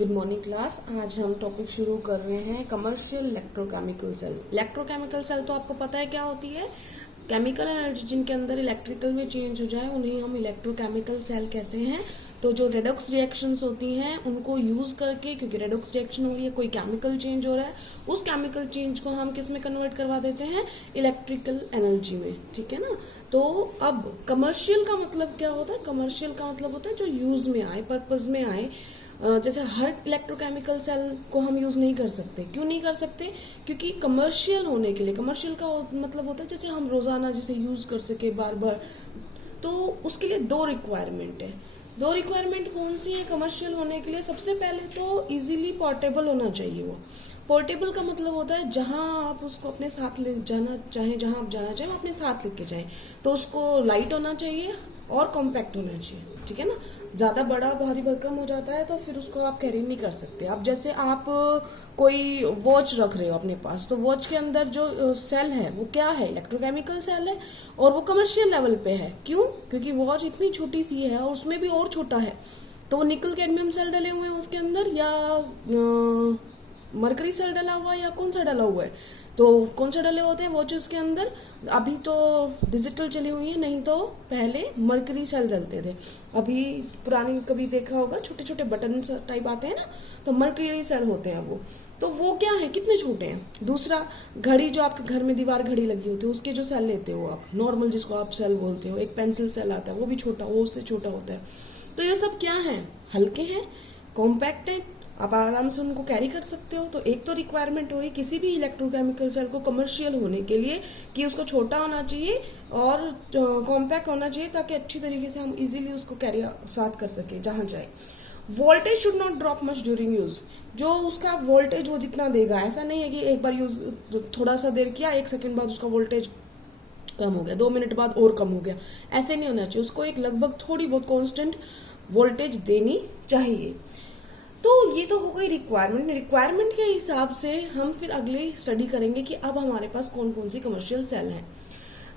Good morning class. आज हम topic शुरू कर रहे हैं commercial electrochemical cell. Electrochemical cell तो आपको पता है क्या होती है। केमिकल एनर्जी जिनके अंदर इलेक्ट्रिकल में चेंज हो जाए उन्हें हम इलेक्ट्रोकेमिकल सेल कहते हैं। तो जो रेडॉक्स रिएक्शंस होती हैं उनको यूज करके, क्योंकि रेडॉक्स रिएक्शन हो रही है, कोई केमिकल चेंज हो रहा है, उस केमिकल चेंज को हम किस में कन्वर्ट करवा देते हैं, इलेक्ट्रिकल एनर्जी में। ठीक है ना। तो अब कमर्शियल का मतलब क्या होता है? कमर्शियल का मतलब होता है जो यूज में आए, पर्पज में आए। जैसे हर इलेक्ट्रोकेमिकल सेल को हम यूज नहीं कर सकते। क्यों नहीं कर सकते? क्योंकि कमर्शियल होने के लिए, कमर्शियल का मतलब होता है जैसे हम रोजाना जिसे यूज कर सके बार बार, तो उसके लिए दो रिक्वायरमेंट है। दो रिक्वायरमेंट कौन सी है कमर्शियल होने के लिए? सबसे पहले तो इजीली पोर्टेबल होना चाहिए। वो पोर्टेबल का मतलब होता है जहां आप उसको अपने साथ ले जाना चाहें, जहां आप जाना चाहें अपने साथ लेके जाएं। तो उसको लाइट होना चाहिए और कॉम्पैक्ट होना चाहिए। ठीक है ना। ज्यादा बड़ा भारी भरकम हो जाता है तो फिर उसको आप कैरी नहीं कर सकते। अब जैसे आप कोई वॉच रख रहे हो अपने पास, तो वॉच के अंदर जो सेल है वो क्या है? इलेक्ट्रोकेमिकल सेल है, और वो कमर्शियल लेवल पे है। क्यों? क्योंकि वॉच इतनी छोटी सी है और उसमें भी और छोटा है। तो निकल कैडमियम सेल डले हुए हैं उसके अंदर, या मरकरी सेल डला हुआ है, या कौन सा डला हुआ है? तो कौन सा डले होते हैं वॉचेस के अंदर? अभी तो डिजिटल चली हुई है, नहीं तो पहले मरकरी सेल डलते थे। अभी पुरानी कभी देखा होगा छोटे छोटे बटन टाइप आते हैं ना, तो मरकरी सेल होते हैं वो। तो वो क्या है, कितने छोटे हैं। दूसरा, घड़ी जो आपके घर में दीवार घड़ी लगी होती है उसके जो सेल लेते हो आप, नॉर्मल जिसको आप सेल बोलते हो, एक पेंसिल सेल आता है वो भी छोटा, वो उससे छोटा होता है। तो ये सब क्या है? हल्के हैं, कॉम्पैक्ट है, आप आराम से उनको कैरी कर सकते हो। तो एक तो रिक्वायरमेंट हुई किसी भी इलेक्ट्रोकेमिकल सेल को कमर्शियल होने के लिए कि उसको छोटा होना चाहिए और कॉम्पैक्ट होना चाहिए, ताकि अच्छी तरीके से हम इजीली उसको कैरी साथ कर सके जहां जाए। Voltage should not drop much during use. जो उसका वोल्टेज वो जितना देगा, ऐसा नहीं है कि एक बार यूज थोड़ा सा देर किया, 1 सेकंड बाद उसका वोल्टेज कम हो गया, 2 मिनट बाद और कम हो गया, ऐसे नहीं होना चाहिए। उसको एक लगभग थोड़ी बहुत कांस्टेंट वोल्टेज देनी चाहिए। तो ये तो हो गई रिक्वायरमेंट। रिक्वायरमेंट के हिसाब से हम फिर अगले स्टडी करेंगे कि अब हमारे पास कौन कौन सी कमर्शियल सेल है।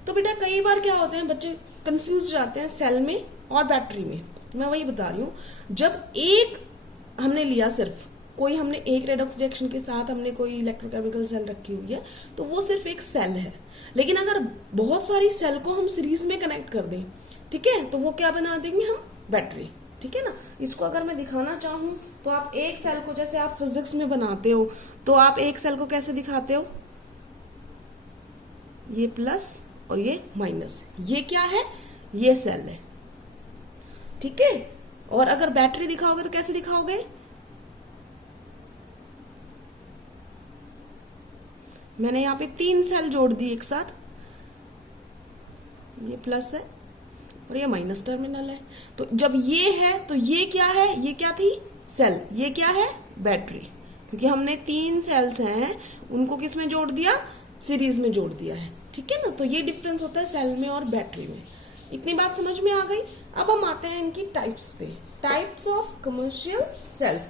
तो बेटा कई बार क्या होते हैं, बच्चे कंफ्यूज जाते हैं सेल में और बैटरी में। मैं वही बता रही हूँ, जब एक हमने लिया, सिर्फ कोई हमने एक रेडॉक्स रिएक्शन के साथ हमने कोई इलेक्ट्रोकेमिकल सेल रखी हुई है, तो वो सिर्फ एक सेल है। लेकिन अगर बहुत सारी सेल को हम सीरीज में कनेक्ट कर दें, ठीक है, तो वो क्या बना देंगे हम? बैटरी। ठीक है ना। इसको अगर मैं दिखाना चाहूं तो आप एक सेल को, जैसे आप फिजिक्स में बनाते हो, तो आप एक सेल को कैसे दिखाते हो? ये प्लस और ये माइनस, ये क्या है? ये सेल है। ठीक है। और अगर बैटरी दिखाओगे तो कैसे दिखाओगे? मैंने यहाँ पे 3 सेल जोड़ दी एक साथ, ये प्लस है और ये माइनस टर्मिनल है। तो जब ये है तो ये क्या है? ये क्या थी? सेल। ये क्या है? बैटरी। क्योंकि हमने 3 सेल्स हैं, उनको किस में जोड़ दिया? सीरीज में जोड़ दिया है। ठीक है ना। तो ये डिफरेंस होता है सेल में और बैटरी में। इतनी बात समझ में आ गई। अब हम आते हैं इनकी टाइप्स पे। Types of commercial cells.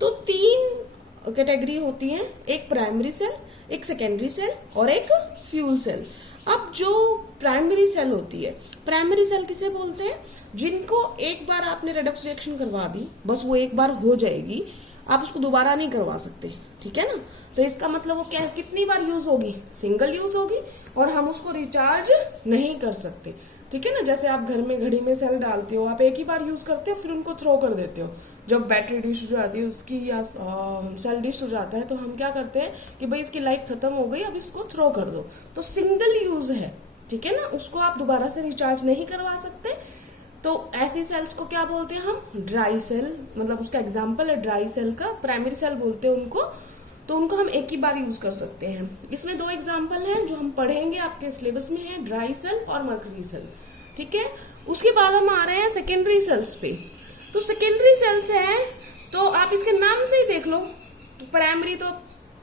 तो 3 कैटेगरी होती हैं, एक प्राइमरी सेल, एक सेकेंडरी सेल और एक फ्यूल सेल। अब जो प्राइमरी सेल होती है, प्राइमरी सेल किसे बोलते हैं? जिनको एक बार आपने रेडॉक्स रिएक्शन करवा दी, बस वो एक बार हो जाएगी, आप उसको दोबारा नहीं करवा सकते। ठीक है ना। तो इसका मतलब वो क्या, कितनी बार यूज होगी? सिंगल यूज होगी, और हम उसको रिचार्ज नहीं कर सकते। ठीक है ना। जैसे आप घर में घड़ी में सेल डालते हो, आप एक ही बार यूज करते हो फिर उनको थ्रो कर देते हो। जब बैटरी डिश हो जाती है उसकी, या सेल डिश हो जाता है, तो हम क्या करते हैं कि भाई इसकी लाइफ खत्म हो गई, अब इसको थ्रो कर दो। तो सिंगल यूज है। ठीक है ना। उसको आप दोबारा से रिचार्ज नहीं करवा सकते। तो ऐसी सेल्स को क्या बोलते हैं हम? Dry cell. मतलब उसका एग्जाम्पल है ड्राई सेल का, प्राइमरी सेल बोलते हैं उनको। तो उनको हम एक ही बार यूज कर सकते हैं। इसमें 2 एग्जाम्पल हैं जो हम पढ़ेंगे, आपके सिलेबस में है, ड्राई सेल और मरकरी सेल। ठीक है। उसके बाद हम आ रहे हैं सेकेंडरी सेल्स पे। तो सेकेंडरी सेल्स है, तो आप इसके नाम से ही देख लो, प्राइमरी तो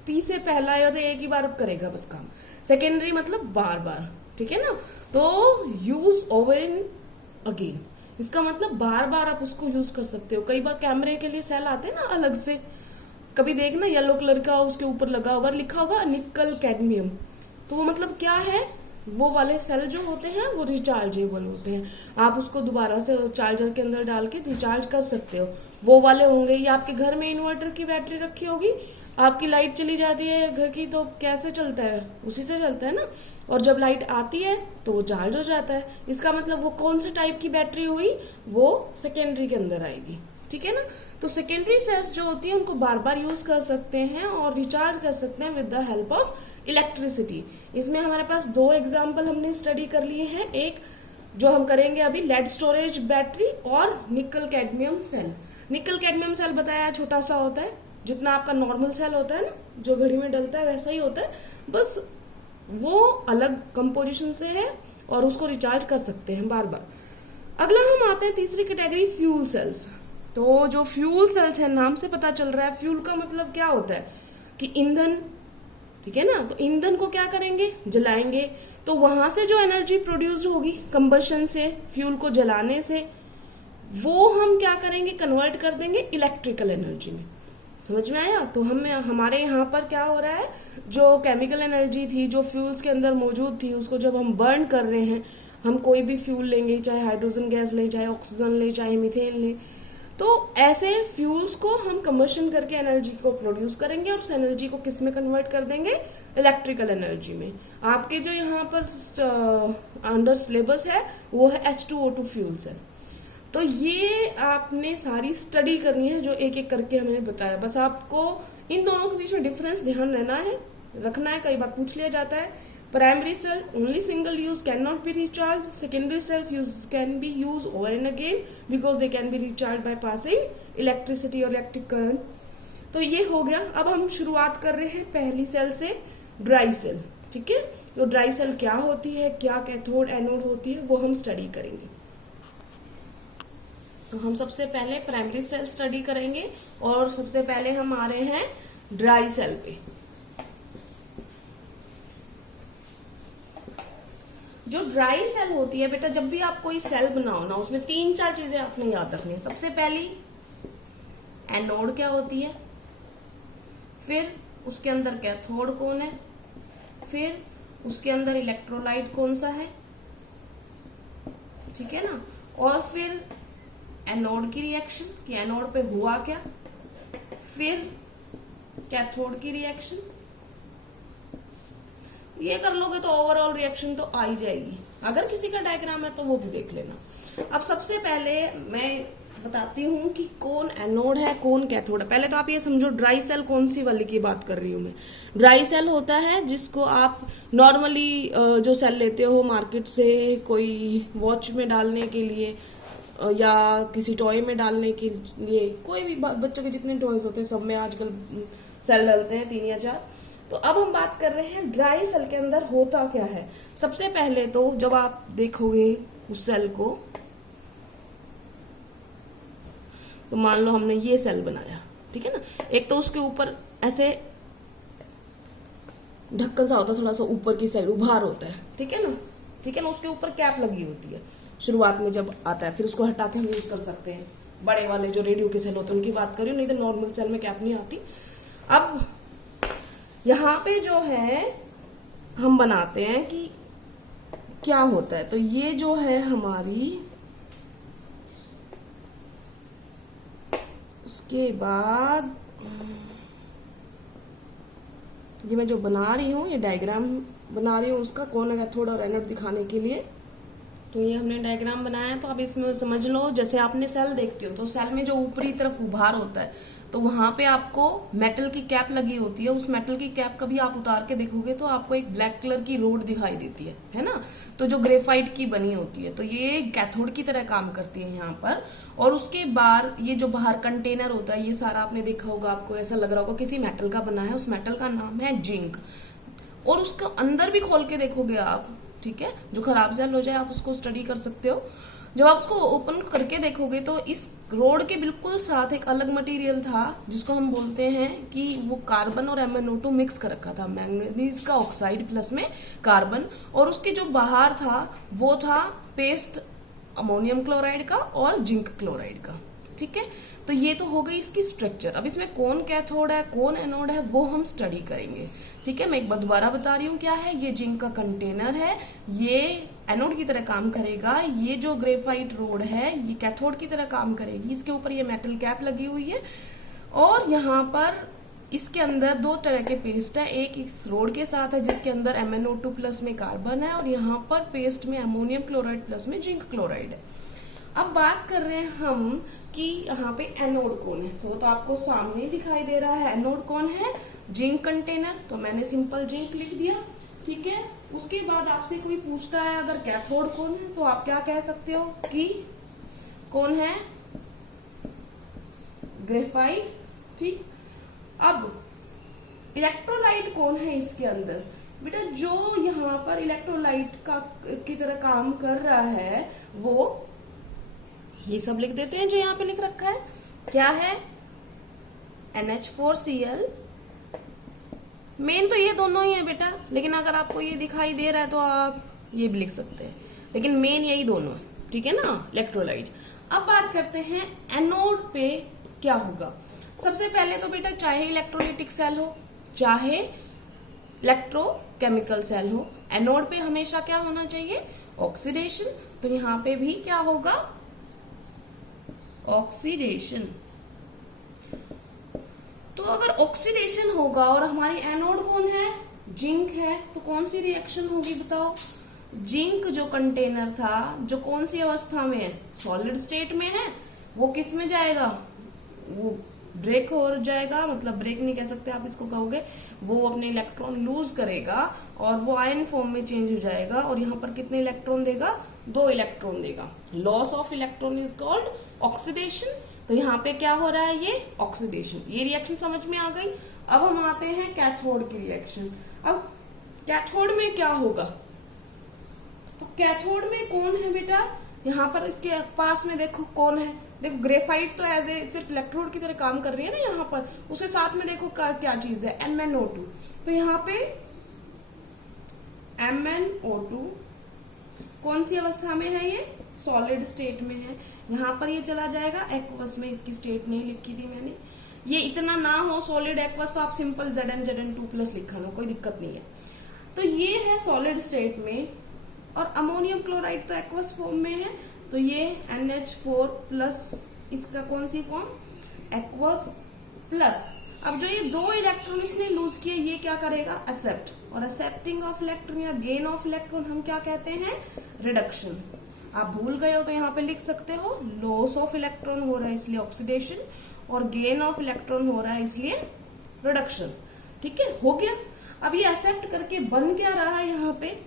पी से पहला है तो एक ही बार करेगा बस काम। सेकेंडरी मतलब बार बार। ठीक है ना। तो यूज ओवर इन अगेन, इसका मतलब बार बार आप उसको यूज कर सकते हो। कई बार कैमरे के लिए सेल आते हैं ना अलग से, कभी देखना येलो कलर का उसके ऊपर लगा होगा, लिखा होगा निकल कैडमियम, तो वो मतलब क्या है? वो वाले सेल जो होते हैं वो रिचार्जेबल होते हैं। आप उसको दोबारा से चार्जर के अंदर डाल के रिचार्ज कर सकते हो। वो वाले होंगे, या आपके घर में इन्वर्टर की बैटरी रखी होगी, आपकी लाइट चली जाती है घर की तो कैसे चलता है, उसी से चलता है ना, और जब लाइट आती है तो वो चार्ज हो जाता है। इसका मतलब वो कौन से टाइप की बैटरी हुई, वो सेकेंडरी के अंदर आएगी, ठीक है ना। तो सेकेंडरी सेल्स जो होती है उनको बार बार यूज कर सकते हैं और रिचार्ज कर सकते हैं with the help of electricity. इसमें हमारे पास दो एग्जाम्पल हमने स्टडी कर लिए हैं, एक जो हम करेंगे अभी लेड स्टोरेज बैटरी और nickel cadmium cell. Nickel cadmium cell बताया छोटा सा होता है, जितना आपका नॉर्मल सेल होता है ना जो घड़ी में डलता है वैसा ही होता है, बस वो अलग कंपोजिशन से है और उसको रिचार्ज कर सकते हैं बार बार। अगला हम आते हैं तीसरी कैटेगरी, फ्यूल सेल्स। तो जो फ्यूल सेल्स है, नाम से पता चल रहा है फ्यूल का मतलब क्या होता है कि ईंधन, ठीक है ना। तो ईंधन को क्या करेंगे, जलाएंगे, तो वहां से जो एनर्जी प्रोड्यूस होगी कंबशन से, फ्यूल को जलाने से, वो हम क्या करेंगे, कन्वर्ट कर देंगे इलेक्ट्रिकल एनर्जी में। समझ में आया। तो हमारे यहाँ पर क्या हो रहा है, जो केमिकल एनर्जी थी जो फ्यूल्स के अंदर मौजूद थी, उसको जब हम बर्न कर रहे हैं, हम कोई भी फ्यूल लेंगे, चाहे हाइड्रोजन गैस लें, चाहे ऑक्सीजन लें, चाहे मीथेन लें, तो ऐसे फ्यूल्स को हम कंबशन करके एनर्जी को प्रोड्यूस करेंगे और उस एनर्जी को किस में कन्वर्ट कर देंगे, इलेक्ट्रिकल एनर्जी में। आपके जो यहाँ पर अंडर सिलेबस है वो है H2O2 फ्यूल सेल। तो ये आपने सारी स्टडी करनी है जो एक एक करके हमने बताया। बस आपको इन दोनों के बीच में डिफरेंस ध्यान रखना है। कई बार पूछ लिया जाता है, primary cell only single use, can not be recharge. Secondary cells can be use over and again because they can be recharge by passing electricity और इलेक्ट्रिक करंट। तो ये हो गया। अब हम शुरुआत कर रहे हैं पहली सेल से, ड्राई सेल, ठीक है। तो ड्राई सेल क्या होती है, क्या कैथोड एनोड होती है, वो हम स्टडी करेंगे। तो हम सबसे पहले प्राइमरी सेल स्टडी करेंगे और सबसे पहले हम आ रहे हैं ड्राई सेल पे। जो ड्राई सेल होती है बेटा, जब भी आप कोई सेल बनाओ ना, उसमें 3-4 चीजें आपने याद रखनी है। सबसे पहली एनोड क्या होती है, फिर उसके अंदर कैथोड कौन है, फिर उसके अंदर इलेक्ट्रोलाइट कौन सा है, ठीक है ना, और फिर एनोड की रिएक्शन कि एनोड पे हुआ क्या, फिर कैथोड की रिएक्शन। ये कर लोगे तो ओवरऑल रिएक्शन तो आ ही जाएगी। अगर किसी का डायग्राम है तो वो भी देख लेना। अब सबसे पहले मैं बताती हूँ कि कौन एनोड है कौन कैथोड है। पहले तो आप ये समझो ड्राई सेल कौन सी वाली की बात कर रही हूँ मैं। ड्राई सेल होता है जिसको आप नॉर्मली जो सेल लेते हो मार्केट से, कोई वॉच में डालने के लिए या किसी टॉय में डालने के लिए, कोई भी बच्चों के जितने टॉयज होते हैं सब में आजकल सेल डालते हैं 3 या 4। तो अब हम बात कर रहे हैं ड्राई सेल के अंदर होता क्या है। सबसे पहले तो जब आप देखोगे उस सेल को, तो मान लो हमने ये सेल बनाया, ठीक है ना। एक तो उसके ऊपर ऐसे ढक्कन सा होता है, थोड़ा सा ऊपर की साइड उभार होता है, ठीक है ना, ठीक है ना। उसके ऊपर कैप लगी होती है शुरुआत में जब आता है, फिर उसको हटा के हम यूज कर सकते हैं। बड़े वाले जो रेडियो के सेल होते हैं उनकी बात करियो, नहीं तो नॉर्मल सेल में कैप नहीं आती। अब यहाँ पे जो है हम बनाते हैं कि क्या होता है। तो ये जो है हमारी, उसके बाद ये मैं जो बना रही हूँ, ये डायग्राम बना रही हूँ उसका, कौन है थोड़ा एनोड दिखाने के लिए। तो ये हमने डायग्राम बनाया, तो अब इसमें समझ लो, जैसे आपने सेल देखते हो तो सेल में जो ऊपरी तरफ उभार होता है, तो वहां पे आपको मेटल की कैप लगी होती है। उस मेटल की कैप कभी आप उतार के देखोगे तो आपको एक ब्लैक कलर की रोड दिखाई देती है ना, तो जो ग्रेफाइट की बनी होती है। तो ये कैथोड की तरह काम करती है यहाँ पर। और उसके बाद ये जो बाहर कंटेनर होता है, ये सारा आपने देखा होगा, आपको ऐसा लग रहा होगा किसी मेटल का बना है। उस मेटल का नाम है जिंक। और उसका अंदर भी खोल के देखोगे आप, ठीक है, जो खराब सेल हो जाए आप उसको स्टडी कर सकते हो। जब आप उसको ओपन करके देखोगे तो इस रोड के बिल्कुल साथ एक अलग मटेरियल था जिसको हम बोलते हैं कि वो कार्बन और MnO2 मिक्स कर रखा था, मैंगनीज का ऑक्साइड प्लस में कार्बन। और उसके जो बाहर था वो था पेस्ट अमोनियम क्लोराइड का और जिंक क्लोराइड का, ठीक है। तो ये तो हो गई इसकी स्ट्रक्चर। अब इसमें कौन कैथोड है कौन एनोड है वो हम स्टडी करेंगे, ठीक है। मैं एक बार दोबारा बता रही हूँ क्या है। ये जिंक का कंटेनर है, ये एनोड की तरह काम करेगा, ये जो ग्रेफाइट रोड है ये कैथोड की तरह काम करेगी। इसके ऊपर ये मेटल कैप लगी हुई है और यहाँ पर इसके अंदर दो तरह के पेस्ट है, एक इस रोड के साथ है जिसके अंदर MnO2 प्लस में कार्बन है और यहाँ पर पेस्ट में अमोनियम क्लोराइड प्लस में जिंक क्लोराइड है। अब बात कर रहे हैं हम कि यहाँ पे एनोड कौन है, तो आपको सामने दिखाई दे रहा है एनोड कौन है, जिंक कंटेनर, तो मैंने सिंपल जिंक लिख दिया, ठीक है। उसके बाद आपसे कोई पूछता है अगर कैथोड कौन है तो आप क्या कह सकते हो कि कौन है, ग्रेफाइट, ठीक। अब इलेक्ट्रोलाइट कौन है इसके अंदर, बेटा जो यहाँ पर इलेक्ट्रोलाइट का की तरह काम कर रहा है वो ये सब लिख देते हैं जो यहाँ पे लिख रखा है, क्या है, NH4Cl। मेन तो ये दोनों ही है बेटा, लेकिन अगर आपको ये दिखाई दे रहा है तो आप ये भी लिख सकते हैं, लेकिन मेन यही दोनों है, ठीक है ना, इलेक्ट्रोलाइट। अब बात करते हैं एनोड पे क्या होगा। सबसे पहले तो बेटा चाहे इलेक्ट्रोलिटिक सेल हो चाहे इलेक्ट्रोकेमिकल सेल हो, एनोड पे हमेशा क्या होना चाहिए, ऑक्सीडेशन। तो यहाँ पे भी क्या होगा, ऑक्सीडेशन। तो अगर ऑक्सीडेशन होगा और हमारी एनोड कौन है, जिंक है, तो कौन सी रिएक्शन होगी बताओ। जिंक जो कंटेनर था जो कौन सी अवस्था में है, सॉलिड स्टेट में है, वो किस में जाएगा, वो ब्रेक हो जाएगा, मतलब ब्रेक नहीं कह सकते आप इसको, कहोगे वो अपने इलेक्ट्रॉन लूज करेगा और वो आयन फॉर्म में चेंज हो जाएगा और यहाँ पर कितने इलेक्ट्रॉन देगा, 2 इलेक्ट्रॉन देगा। Loss of electron is called oxidation. तो यहाँ पे क्या हो रहा है, ये ऑक्सीडेशन। ये रिएक्शन समझ में आ गई। अब हम आते हैं कैथोड की रिएक्शन। अब कैथोड में क्या होगा, तो कैथोड में कौन है बेटा, यहाँ पर इसके पास में देखो कौन है, देखो ग्रेफाइट तो एज ए सिर्फ इलेक्ट्रोड की तरह काम कर रही है ना यहाँ पर, उसे साथ में देखो क्या चीज है, MnO2। तो यहाँ पे MnO2 कौन सी अवस्था में है, ये सॉलिड स्टेट में है। यहाँ पर ये चला जाएगा एक्वस में, इसकी स्टेट नहीं लिखी थी मैंने, ये इतना ना हो सॉलिड एक्वस तो आप सिंपल Zn2+ लिखा ना, कोई दिक्कत नहीं है। तो ये है सॉलिड स्टेट में और अमोनियम क्लोराइड तो एक्वस फॉर्म में है, तो ये NH4+, इसका कौन सी फॉर्म, एक्वस प्लस। अब जो ये 2 इलेक्ट्रॉन इसने लूज किए ये क्या करेगा, एक्सेप्ट, और एक्सेप्टिंग ऑफ इलेक्ट्रॉन या गेन ऑफ इलेक्ट्रॉन हम क्या कहते हैं, रिडक्शन। आप भूल गए हो तो यहाँ पे लिख सकते हो, लॉस ऑफ इलेक्ट्रॉन हो रहा है इसलिए ऑक्सीडेशन और गेन ऑफ इलेक्ट्रॉन हो रहा है इसलिए रिडक्शन, ठीक है, हो गया। अब ये एक्सेप्ट करके बन क्या रहा है, यहाँ पे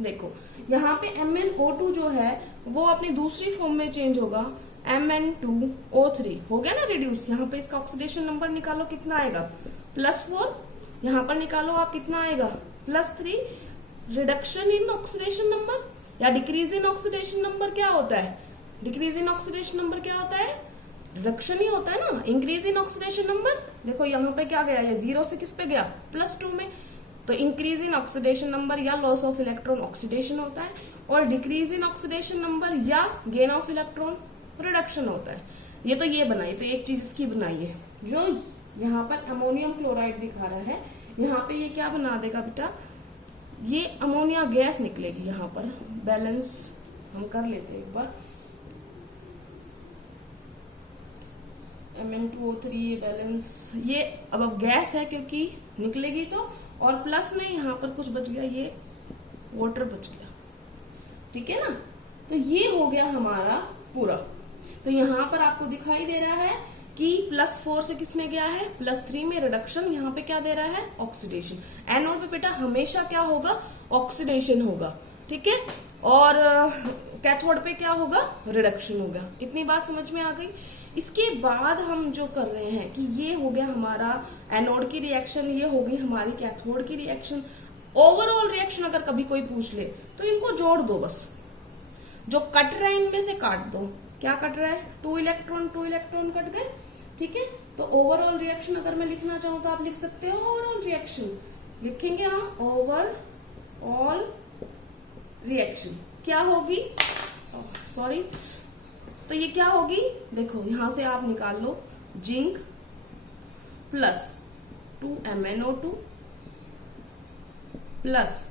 देखो, यहाँ पे MnO2 जो है वो अपनी दूसरी फॉर्म में चेंज होगा, Mn2O3 हो गया ना रिड्यूस। यहाँ पे इसका ऑक्सीडेशन नंबर निकालो कितना आएगा, +4, यहाँ पर निकालो आप कितना आएगा, +3। रिडक्शन इन ऑक्सीडेशन नंबर या डिक्रीज इन ऑक्सीडेशन नंबर क्या होता है, डिक्रीज इन ऑक्सीडेशन नंबर क्या होता है, रिडक्शन ही होता है ना। इंक्रीज इन ऑक्सीडेशन नंबर, देखो यहाँ पे क्या गया, ये 0 से किस पे गया, +2 में। तो इंक्रीज इन ऑक्सीडेशन नंबर या लॉस ऑफ इलेक्ट्रॉन ऑक्सीडेशन होता है और डिक्रीज इन ऑक्सीडेशन नंबर या गेन ऑफ इलेक्ट्रॉन रिडक्शन होता है। ये तो ये बनाई, तो एक चीज इसकी बनाई है, जो यहाँ पर अमोनियम क्लोराइड दिखा रहा है, यहाँ पे ये क्या बना देगा बेटा, ये अमोनिया गैस निकलेगी। यहाँ पर बैलेंस हम कर लेते हैं एक बार, Mn2O3 ये बैलेंस, ये अब गैस है क्योंकि निकलेगी तो, और प्लस में यहाँ पर कुछ बच गया, ये वाटर बच गया, ठीक है ना। तो ये हो गया हमारा पूरा। तो यहाँ पर आपको दिखाई दे रहा है कि +4 से किस में गया है, +3 में रिडक्शन, यहाँ पे क्या दे रहा है, ऑक्सीडेशन। एनोड पे बेटा हमेशा क्या होगा, ऑक्सीडेशन होगा, ठीक है, और कैथोड पे क्या होगा, रिडक्शन होगा। इतनी बात समझ में आ गई। इसके बाद हम जो कर रहे हैं कि ये हो गया हमारा एनोड की रिएक्शन, ये हो गई हमारी कैथोड की रिएक्शन। ओवरऑल रिएक्शन अगर कभी कोई पूछ ले तो इनको जोड़ दो, बस जो कट रहा है इनमें से काट दो। क्या कट रहा है, 2 इलेक्ट्रॉन कट गए, ठीक है। तो ओवरऑल रिएक्शन अगर मैं लिखना चाहूं तो आप लिख सकते हो, ओवरऑल रिएक्शन लिखेंगे हम, ओवरऑल रिएक्शन क्या होगी, सॉरी, तो ये क्या होगी, देखो यहां से आप निकाल लो, जिंक +2 MnO2 प्लस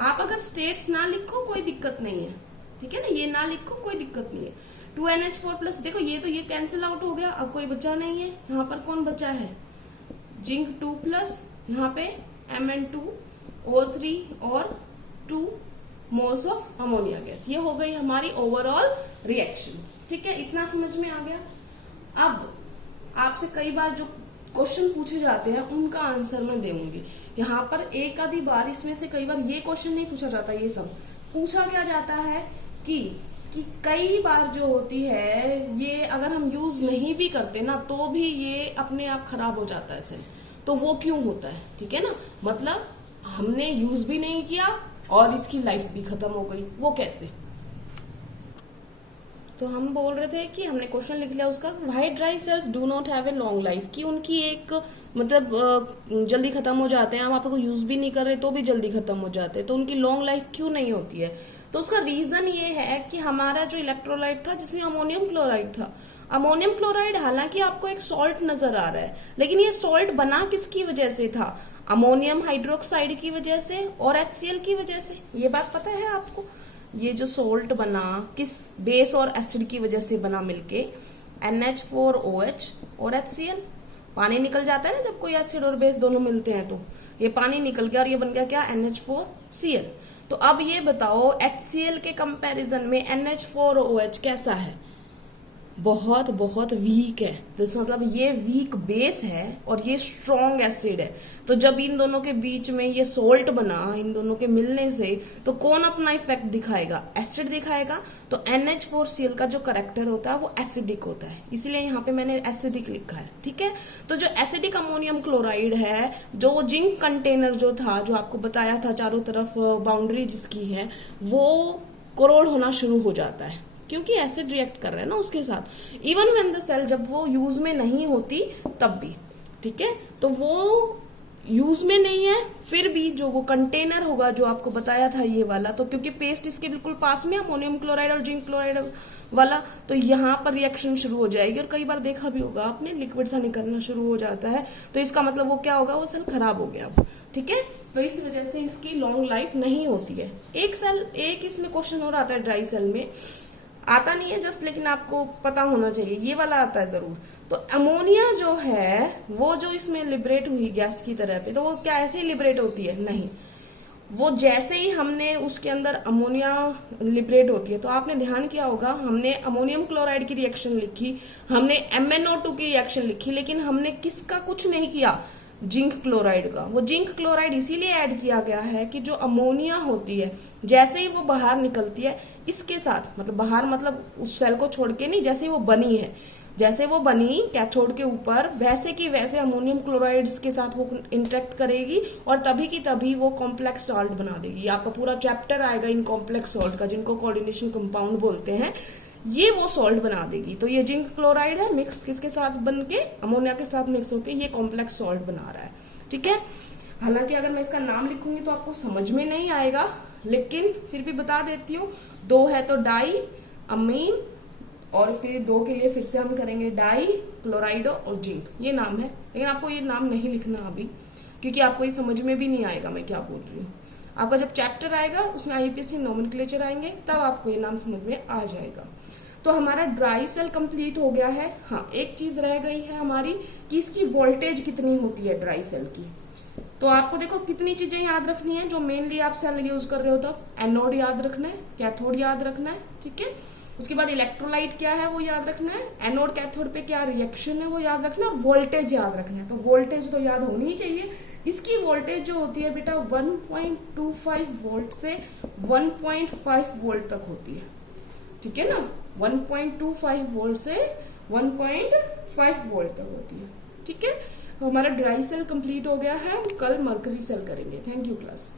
आप अगर स्टेट्स ना लिखो कोई दिक्कत नहीं है, ठीक है ना, ये ना लिखो कोई दिक्कत नहीं है। 2NH4 प्लस, देखो ये तो ये कैंसिल आउट हो गया, अब कोई बचा नहीं है। यहाँ पर कौन बचा है, जिंक 2 प्लस, यहाँ पे Mn2O3 और 2 मोल्स ऑफ अमोनिया गैस। ये हो गई हमारी ओवरऑल रिएक्शन, ठीक है, इतना समझ में आ गया। अब आपसे कई बार जो क्वेश्चन पूछे जाते हैं उनका आंसर मैं दूंगी। यहाँ पर एक आधी बार इसमें से कई बार ये क्वेश्चन नहीं पूछा जाता, ये सब पूछा क्या जाता है कि कई बार जो होती है ये अगर हम यूज नहीं भी करते ना तो भी ये अपने आप खराब हो जाता है सेल, तो वो क्यों होता है, ठीक है ना, मतलब हमने यूज भी नहीं किया और इसकी लाइफ भी खत्म हो गई, वो कैसे। तो हम बोल रहे थे कि हमने क्वेश्चन लिख लिया उसका, why dry sales do not have a long life, कि उनकी एक मतलब जल्दी खत्म हो जाते हैं, हम आपको यूज भी नहीं कर रहे तो भी जल्दी खत्म हो जाते हैं, तो उनकी लॉन्ग लाइफ क्यों नहीं होती है। तो उसका रीजन ये है कि हमारा जो इलेक्ट्रोलाइट था जिसमें अमोनियम क्लोराइड था, अमोनियम क्लोराइड हालांकि आपको एक सॉल्ट नजर आ रहा है, लेकिन ये सॉल्ट बना किसकी वजह से था, अमोनियम हाइड्रोक्साइड की वजह से और HCl की वजह से। ये बात पता है आपको, ये जो सोल्ट बना किस बेस और एसिड की वजह से बना मिलके, NH4OH और HCl। पानी निकल जाता है ना जब कोई एसिड और बेस दोनों मिलते हैं, तो ये पानी निकल गया और ये बन गया क्या, NH4Cl। तो अब ये बताओ HCl के कंपैरिजन में NH4OH कैसा है, बहुत बहुत वीक है। तो इसका मतलब ये वीक बेस है और ये स्ट्रॉन्ग एसिड है, तो जब इन दोनों के बीच में ये सोल्ट बना, इन दोनों के मिलने से तो कौन अपना इफेक्ट दिखाएगा, एसिड दिखाएगा। तो NH4Cl का जो करेक्टर होता है वो एसिडिक होता है, इसीलिए यहाँ पे मैंने एसिडिक लिखा है, ठीक है। तो जो एसिडिक अमोनियम क्लोराइड है, जो जिंक कंटेनर जो था, जो आपको बताया था चारों तरफ बाउंड्री जिसकी है, वो कोरोड होना शुरू हो जाता है क्योंकि एसिड रिएक्ट कर रहा है ना उसके साथ। इवन व्हेन द सेल, जब वो यूज में नहीं होती तब भी, ठीक है। तो वो यूज में नहीं है फिर भी जो वो कंटेनर होगा जो आपको बताया था ये वाला, तो क्योंकि पेस्ट इसके बिल्कुल पास में अमोनियम क्लोराइड और जिंक क्लोराइड वाला, तो यहाँ पर रिएक्शन शुरू हो जाएगी। और कई बार देखा भी होगा आपने, लिक्विड सा निकलना शुरू हो जाता है, तो इसका मतलब वो क्या होगा, वो सेल खराब हो गया अब, ठीक है। तो इस वजह से इसकी लॉन्ग लाइफ नहीं होती है। एक इसमें क्वेश्चन और आता है ड्राई सेल में, आता नहीं है जस्ट, लेकिन आपको पता होना चाहिए, ये वाला आता है जरूर। तो अमोनिया जो है वो जो इसमें लिबरेट हुई गैस की तरह पे, तो वो क्या ऐसे ही लिबरेट होती है, नहीं, वो जैसे ही हमने उसके अंदर अमोनिया लिबरेट होती है, तो आपने ध्यान किया होगा हमने अमोनियम क्लोराइड की रिएक्शन लिखी, हमने MnO2 की रिएक्शन लिखी, लेकिन हमने किसका कुछ नहीं किया, जिंक क्लोराइड का। वो जिंक क्लोराइड इसीलिए ऐड किया गया है कि जो अमोनिया होती है जैसे ही वो बाहर निकलती है इसके साथ, मतलब बाहर मतलब उस सेल को छोड़ के नहीं, जैसे ही वो बनी है, जैसे वो बनी कैथोड के ऊपर, वैसे की वैसे अमोनियम क्लोराइड इसके साथ वो इंटरेक्ट करेगी और तभी की तभी वो कॉम्प्लेक्स सॉल्ट बना देगी। आपका पूरा चैप्टर आएगा इन कॉम्प्लेक्स सॉल्ट का, जिनको कोऑर्डिनेशन कंपाउंड बोलते हैं, ये वो सॉल्ट बना देगी। तो ये जिंक क्लोराइड है, मिक्स किसके साथ बन के, अमोनिया के साथ मिक्स होके ये कॉम्प्लेक्स सॉल्ट बना रहा है, ठीक है। हालांकि अगर मैं इसका नाम लिखूंगी तो आपको समझ में नहीं आएगा, लेकिन फिर भी बता देती हूँ। 2 है तो डाई अमीन, और फिर 2 के लिए फिर से हम करेंगे डाई क्लोराइडो और जिंक, ये नाम है। लेकिन आपको ये नाम नहीं लिखना अभी, क्योंकि आपको ये समझ में भी नहीं आएगा मैं क्या बोल रही हूँ। आपका जब चैप्टर आएगा उसमें IUPAC नोमेनक्लेचर आएंगे, तब आपको ये नाम समझ में आ जाएगा। तो हमारा ड्राई सेल कंप्लीट हो गया है। हाँ, एक चीज रह गई है हमारी कि इसकी वोल्टेज कितनी होती है ड्राई सेल की। तो आपको देखो कितनी चीजें याद रखनी है जो मेनली आप सेल यूज कर रहे हो। तो एनोड याद रखना है, कैथोड याद रखना है, ठीक है। उसके बाद इलेक्ट्रोलाइट क्या है वो याद रखना है, एनोड कैथोड पे क्या रिएक्शन है वो याद रखना है, वोल्टेज याद रखना है। तो वोल्टेज तो याद होनी ही चाहिए। इसकी वोल्टेज जो होती है बेटा 1.25 वोल्ट से 1.5 वोल्ट तक होती है, ठीक है ना। 1.25 वोल्ट से 1.5 वोल्ट तक होती है, ठीक है। हमारा ड्राई सेल कंप्लीट हो गया है। कल मर्करी सेल करेंगे। Thank you class.